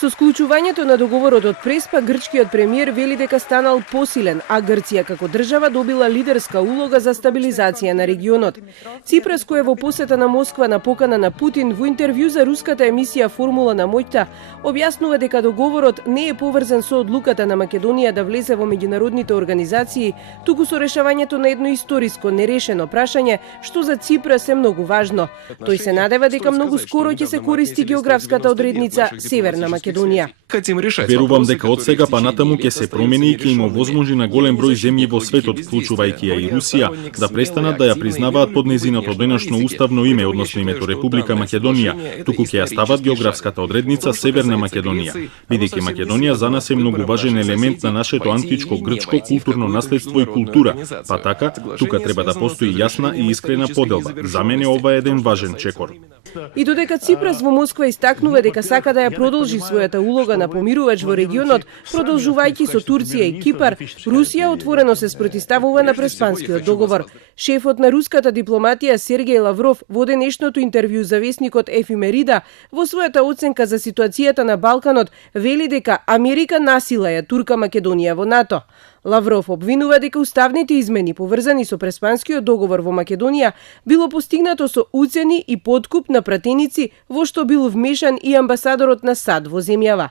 Со склучувањето на договорот од Преспа, грчкиот премиер вели дека станал посилен, а Грција како држава добила лидерска улога за стабилизација на регионот. Ципрас, кој е во посета на Москва на покана на Путин, во интервју за руската емисија Формула на моќта, објаснува дека договорот не е поврзан со одлуката на Македонија да влезе во меѓународните организации, туку со решавањето на едно историско нерешено прашање, што за Ципрас е многу важно. Тој се надева дека многу скоро ќе се користи географската одредница Северна Македонија. Верувам дека од сега па натаму ќе се промени и ќе има возможни на голем број земји во светот, вклучувајќи ја и Русија, да престанат да ја признаваат под нејзиното денешно уставно име, односно името Република Македонија, туку ќе ја стават географската одредница Северна Македонија, бидејќи Македонија за нас е многу важен елемент на нашето античко грчко културно наследство и култура, па така, тука треба да постои јасна и искрена поделба. За мене ова е еден важен чекор. И додека Ципрас во Москва истакнува дека сака да ја продолжи својата улога на помирувач во регионот, продолжувајќи со Турција и Кипар, Русија отворено се спротивставува на Преспанскиот договор. Шефот на руската дипломатија Сергеј Лавров во денешното интервју за весникот Ефимерида во својата оценка за ситуацијата на Балканот вели дека Америка насила ја турка Македонија во НАТО. Лавров обвинува дека уставните измени поврзани со Преспанскиот договор во Македонија било постигнато со уцени и подкуп на пратеници, во што бил вмешан и амбасадорот на САД во земјава.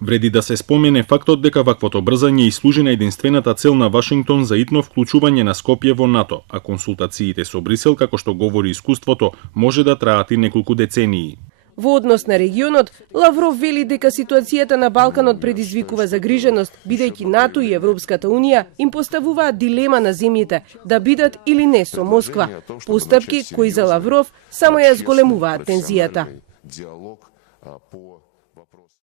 Вреди да се спомене фактот дека ваквото брзање служи на единствената цел на Вашингтон за итно вклучување на Скопје во НАТО, а консултациите со Брисел, како што говори искуството, може да траат и неколку децении. Во однос на регионот, Лавров вели дека ситуацијата на Балканот предизвикува загриженост, бидејќи НАТО и Европската Унија им поставуваат дилема на земјите да бидат или не со Москва, постапки кои за Лавров само ја зголемуваат тензијата.